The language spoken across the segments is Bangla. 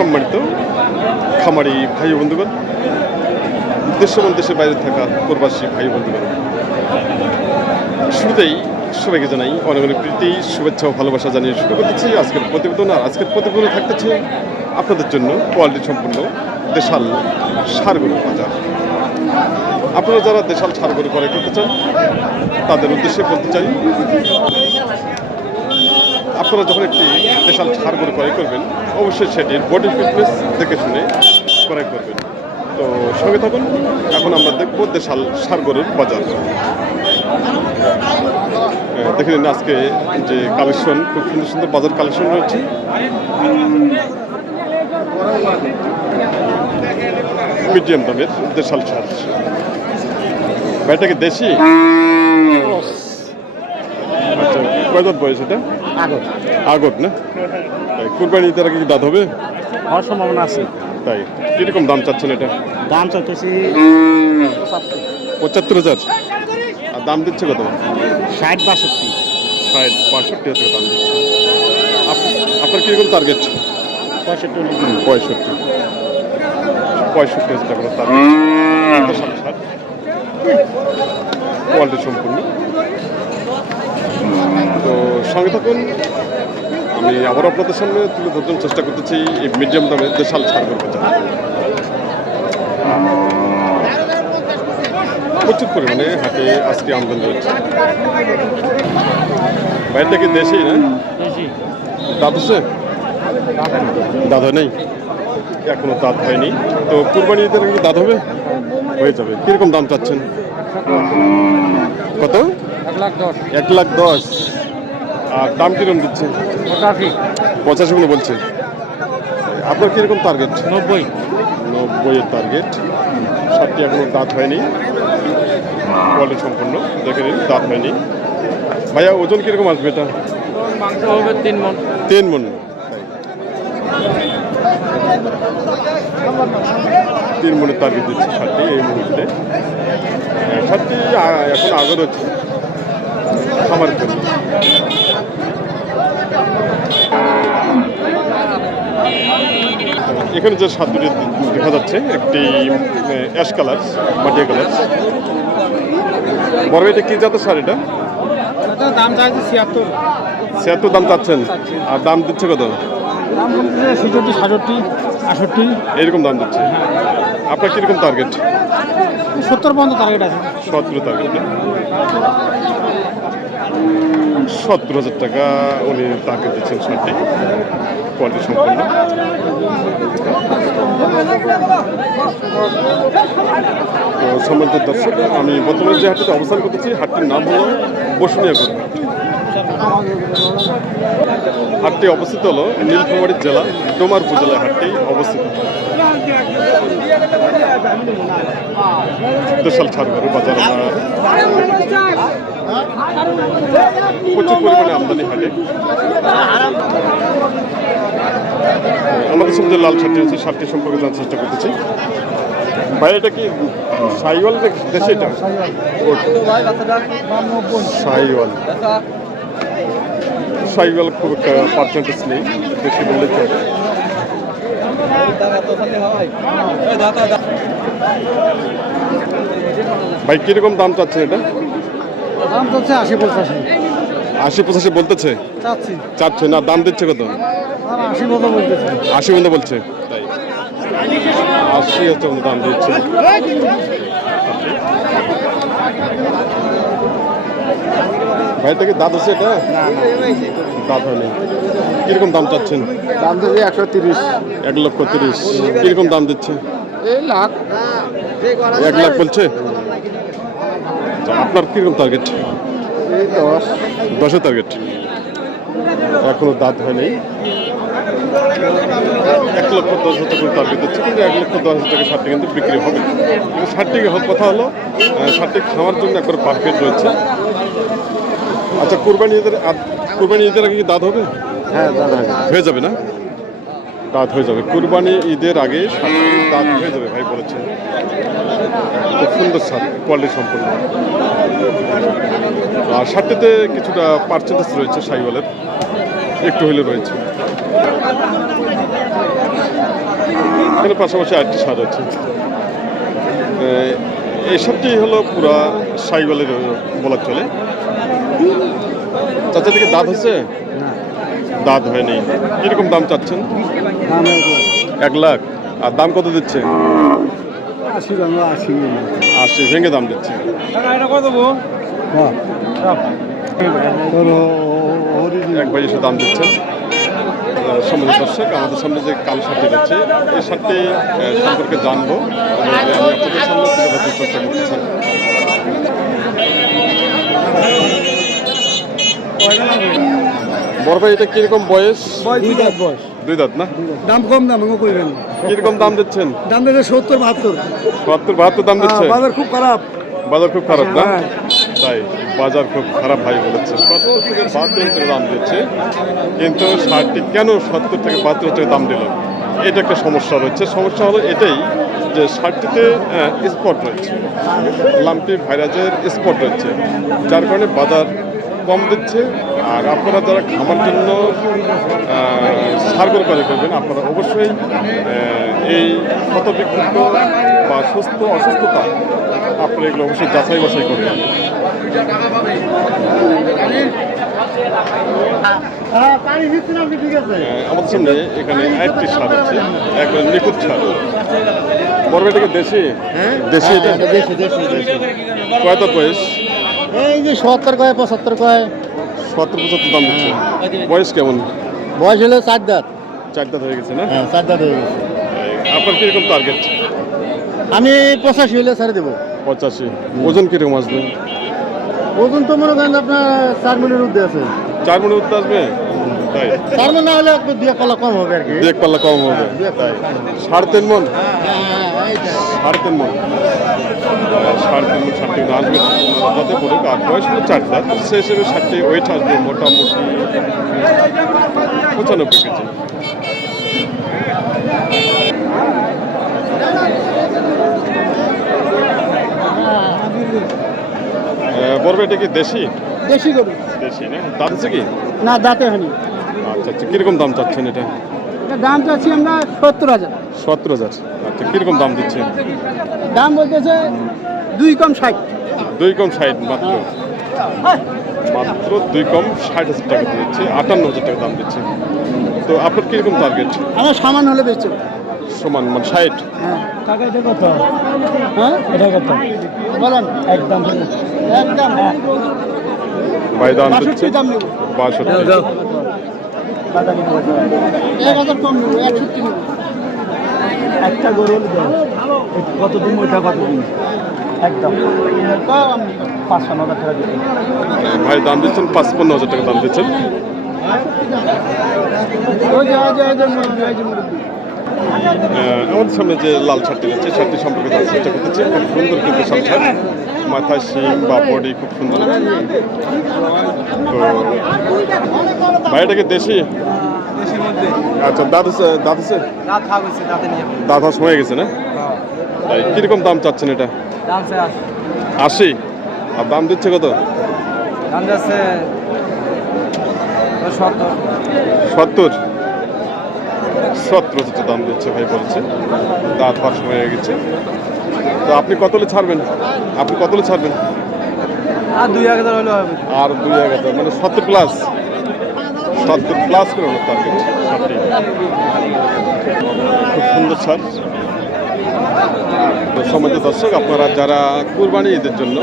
সম্মানিত খামারি ভাই বন্ধুগণ, দেশ এবং দেশের বাইরে থাকা প্রবাসী ভাই বন্ধুগণ, শুরুতেই সবাইকে জানাই অনেক অনেক প্রীতি, শুভেচ্ছা ও ভালোবাসা জানিয়ে শুরু করতেছি আজকের প্রতিবেদন। আর আজকের প্রতিবেদনে থাকতেছে আপনাদের জন্য কোয়ালিটি সম্পূর্ণ দেশাল ষাঁড় গরুর বাজার। আপনারা যারা দেশাল ষাঁড় গরু ক্রয় করতে চান তাদের উদ্দেশ্যে বলতে চাই, আপনারা যখন একটি দেশাল ষাঁড় গরু ক্রয় করবেন অবশ্যই সেটির বডি ফিটনেস দেখে শুনে ক্রয় করবেন। তো সঙ্গে থাকুন, এখন আমরা দেখবো দেশাল ষাঁড় গরুর বাজার। দেখে নিন আজকে যে কালেকশন, খুব সুন্দর সুন্দর বাজার কালেকশন রয়েছে। মিডিয়াম দামের দেশাল ষাঁড়। ভাইটা কি দেশি? আচ্ছা, কয় দাঁত বয়স এটা? আগত না? কুরবানি তারা কি দাঁত হবে? হওয়ার সম্ভাবনা আছে। তাই কিরকম দাম চাচ্ছেন এটা? দাম চাইতেছি ৭৫,০০০। আর দাম দিচ্ছে কত? ৬০-৬২। ৬০-৬২ টাকা দাম দিচ্ছে। আপনার কিরকম টার্গেট? 65,০০০ টাকা টার্গেট। কোয়ালিটি সম্পূর্ণ। তো সঙ্গে থাকুন, আমি আবার আপনাদের সামনে তুলে ধরার চেষ্টা করতেছি এই মিডিয়াম দামের দেশাল ষাঁড় গরুর বাজার। প্রচুর পরিমাণে হাটে আজকে আমদানি রয়েছে। বাইরটা কি দেশি না? দাঁত আছে? দাঁত হয় নাই, এখনো দাঁত হয়নি। তো কুরবানি ঈদের কি দাঁত হবে? হয়ে যাবে। কিরকম দাম চাচ্ছেন? কত? ১,১০,০০০। আর দাম কিরকম দিচ্ছে? 85 মনে বলছে। আপনার কিরকম টার্গেট? 90-এর টার্গেট। ষাটটি এখনো দাঁত হয়নি, কোয়ালিটি সম্পূর্ণ। দেখে নিন, দাঁত হয়নি। ভাইয়া ওজন কিরকম আসবে এটা? মাংস হবে 3 মণ। 3 মণ। 3 মণের টার্গেট দিচ্ছে ষাটটি এই মুহূর্তে। ষাটটি এখন আগর হচ্ছে খামারের জন্য। এখানে যে সাত দুটি দেখা যাচ্ছে, একটি অ্যাশ কালার, মাটিয়া কালার। বড় এটা কি জাতের সার? এটা দাম চাইছে ৭৬। ৭৬ দাম চাচ্ছেন, আর দাম দিচ্ছে কত? দাম ৬৬, ৬৭, ৬৮ এরকম দাম দিচ্ছে। আপনার কিরকম টার্গেট? ৭০ পর্যন্ত টার্গেট আছে। ৭০ টার্গেট। ৭০,০০০ টাকা উনি টার্গেট দিচ্ছেন ষাটটি, কোয়ালিটি সম্পূর্ণ। তো সম্মানিত দর্শক, আমি বর্তমানে যে হাটটিতে অবস্থান করতেছি, হাটটির নাম হলো বসুনিয়া গরু হাট। হাটটি অবস্থিত হলো নীলফামারী জেলা ডোমার উপজেলায় হাটটি অবস্থিত। দেশাল ষাঁড় গরুর বাজার প্রচুর পরিমাণে আমদানি হাটে। আমাদের সামনে লাল ষাঁড়টি হচ্ছে, ষাঁড়টি সম্পর্কে জানার চেষ্টা করতেছি। ভাই এটা কি সাইওয়াল দেশে? এটা সাইওয়াল। সাইওয়াল খুব একটা পার্সেন্টেজ নেই, বেশি বললে চলে। ভাই কিরকম দাম চাচ্ছেন এটা? দাম চাচ্ছে ৮০-৮৫। ৮০-৮৫ বলতেছে? চাচ্ছে না, দাম দিচ্ছে কত? ৮০ মতো বলছে। তাই ৮০,০০০ দাম দিচ্ছে। ভাইটা কি দাঁত আছে? এটা দাঁত হয়নি। কিরকম দাম চাচ্ছেন? দাম চাচ্ছে ১৩০। ১,৩০,০০০। কিরকম দাম দিচ্ছে? ১,০০,০০০ বলছে। আপনার কিরকম টার্গেট? ১০-এর টার্গেট। এখনো দাঁত হয়নি। ১,১০,০০০ করে টার্গেট দিচ্ছে, কিন্তু ১,১০,০০০ টাকা ষাটটি কিন্তু বিক্রি হবে। কিন্তু ষাটটি কথা হলো, ষাটটি খাওয়ার জন্য একবার পারফেক্ট রয়েছে। আচ্ছা, কুরবানি ঈদের আগে কি দাঁত হবে? হ্যাঁ, দাঁত হয়ে যাবে না? দাঁত হয়ে যাবে। কুরবানি ঈদের আগে দাঁত হয়ে যাবে ভাই বলেছেন। খুব সুন্দর সার, কোয়ালিটি সম্পূর্ণ। আর ষাটটিতে কিছুটা পার্সেন্টেজ রয়েছে সাইওয়ালের, একটু হলে রয়েছে। এখানে পাশাপাশি আরেকটি সার আছে। এই সারটি হলো পুরা সাইওয়ালের বলা চলে। চাচা থেকে দাঁত হচ্ছে? দাঁত হয়নি। কিরকম দাম চাচ্ছেন? 1 লাখ। আর দাম কত দিচ্ছে? 80 ভেঙে দাম দিচ্ছে। এক ভাই এসে দাম দিচ্ছেন। সম্মানিত দর্শক, আমাদের সামনে যে কালো শার্টটি রয়েছে এই শার্টটি সম্পর্কে জানবো এবং আমি আপনাদের সামনে তুলে ধরতে চেষ্টা করতেছি। বড় ভাই, এটা কিরকম বয়স? 2 দাঁত বয়স। 2 দাঁত না? দাম কম দাম কইবেন। কিরকম দাম দিচ্ছেন? দাম দিচ্ছে 70-72। 70-72 দাম দিচ্ছে। বাজার খুব খারাপ। বাজার খুব খারাপ না? হ্যাঁ। তাই বাজার খুব খারাপ ভাই বলেছে। 70 থেকে 72 টাকা দাম দিচ্ছে, কিন্তু শার্টটি কেন 70 থেকে 72 টাকা দাম দিল? এটা একটা সমস্যা রয়েছে। সমস্যা হলো এটাই যে শার্টটিতে স্পট রয়েছে, লাম্পি ভাইরাজের স্পট রয়েছে, যার কারণে বাজার কম দিচ্ছে। আর আপনারা যারা খামার জন্য সারগোল করে করবেন, আপনারা অবশ্যই এই ক্ষতবিক্ষত বা সুস্থ অসুস্থতা আপনারা এগুলো অবশ্যই যাচাই বাছাই করবেন। আমাদের সামনে এখানে একটি সার আছে, একবার নিখুঁত সার। বড় এটাকে দেশি? দেশি এটা? কয় দাঁত বয়স? এই যে 70 কয় 75 কয়। 70-75 দাম দিচ্ছে। বয়স কেমন? বয়স হলো 4 দাঁত। 4 দাঁত হয়ে গেছে না? হ্যাঁ 4 দাঁত হয়ে গেছে। আপনার কিরকম টার্গেট? আমি 85 হলে ছেড়ে দেবো। 85। ওজন কিরকম আসবে? ওজন তো মনে করেন আপনার 4 মনের মধ্যে আছে। 4 মনের উঠতে আসবে? তাই 4 মন না হলে একটু 2 পাল্লা কম হবে আর কি। 1 পাল্লা কম হবে। তাই 3.5 মন? 3.5 মন। 3.5 মন শার্টটি আসবে যাতে পড়ুক। আর বয়স হলো 4 দাঁত, সে হিসেবে শার্টটি ওয়েট আসবে মোটামুটি 95 কেজি। বড় এটা কি দেশি? দেশি গরু। দেশি না? দাঁত আছে কি? না দাঁতে হয়নি। আচ্ছা আচ্ছা, কিরকম দাম চাচ্ছেন এটা? এটা দাম চাচ্ছি আমরা 70,000। 70,000। আচ্ছা, কিরকম দাম দিচ্ছেন? দাম বলতেছে 2 কম 60। 2 কম 60 মাত্র। মাত্র 2 কম 60,000 টাকা দিচ্ছে, 58,000 টাকা দাম দিচ্ছে। তো আপনার কিরকম টার্গেট? আমার সামান হলে বেচছে। সমান মানে 60? হ্যাঁ টাকা এটা কত? হ্যাঁ এটা কত বলেন? একদম একদম ভাই দাম দিচ্ছে 62 দাম নেব। 62। 1000 কম নেব, 61 নেব। একটা গরু হলে দাও কত দিন ওইটা কত দিন একদম 5-6,000 টাকা দিতে। ভাই দাম দিচ্ছেন 55,000 টাকা দাম দিচ্ছেন। ওই যে মুরব্বি আমাদের সামনে যে লাল শার্টটি আছে, শার্টটি সম্পর্কে জানার চেষ্টা করতেছি। খুব সুন্দর কিন্তু শার্ট, মাথায় শিং বা বডি খুব সুন্দর আছে। তো ভাই এটা কি দেশি? আচ্ছা, দাঁত আছে? দাঁত আছে? দাঁত হাস হয়ে গেছে না? তাই কিরকম দাম চাচ্ছেন এটা? 80। আর দাম দিচ্ছে কত? 70। 70,000 দাম দিচ্ছে ভাই বলছে। দাঁত হাস হয়ে গেছে। তো আপনি কত হলে ছাড়বেন? আপনি কত হলে ছাড়বেন? আর 2,000 হলে হবে। আর 2,000 মানে 70 প্লাস? 70 প্লাস করে হলো টার্গেট শার্টটি। খুব সুন্দর শার্ট। তো সম্মানিত দর্শক, আপনারা যারা কুরবানি ঈদের জন্য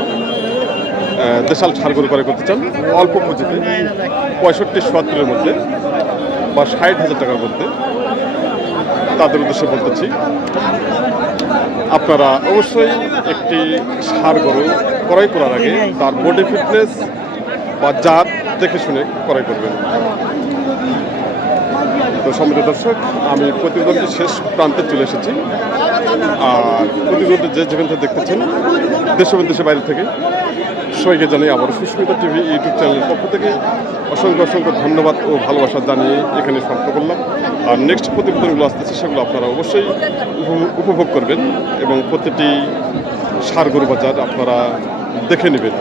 দেশাল ষাঁড় গরু ক্রয় করতে চান অল্প পুঁজিতে 65-70-এর মধ্যে বা 60,000 টাকার মধ্যে, তাদের উদ্দেশ্যে বলতেছি আপনারা অবশ্যই একটি ষাঁড় গরু ক্রয় করার আগে তার বডি ফিটনেস বা জাত দেখে শুনে ক্রয় করবেন। তো সম্মানিত দর্শক, আমি প্রতিবেদনটি শেষ প্রান্তে চলে এসেছি। আর প্রতিবেদনটি যে যেখান থেকে দেখতেছেন দেশ এবং দেশের বাইরে থেকে সবাইকে জানিয়ে আবার সুস্মিতা টিভি ইউটিউব চ্যানেলের পক্ষ থেকে অসংখ্য অসংখ্য ধন্যবাদ ও ভালোবাসা জানিয়ে এখানে সমাপ্ত করলাম। আর নেক্সট প্রতিবেদনগুলো আসতেছে, সেগুলো আপনারা অবশ্যই উপভোগ করবেন এবং প্রতিটি ষাঁড় গরু বাজার আপনারা দেখে নেবেন।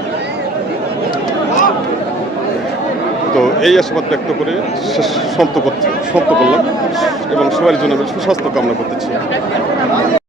তো এই আশীর্বাদ ব্যক্ত করে শেষ সমাপ্ত করলাম এবং সবার জন্য আমি সুস্বাস্থ্য কামনা করতেছি।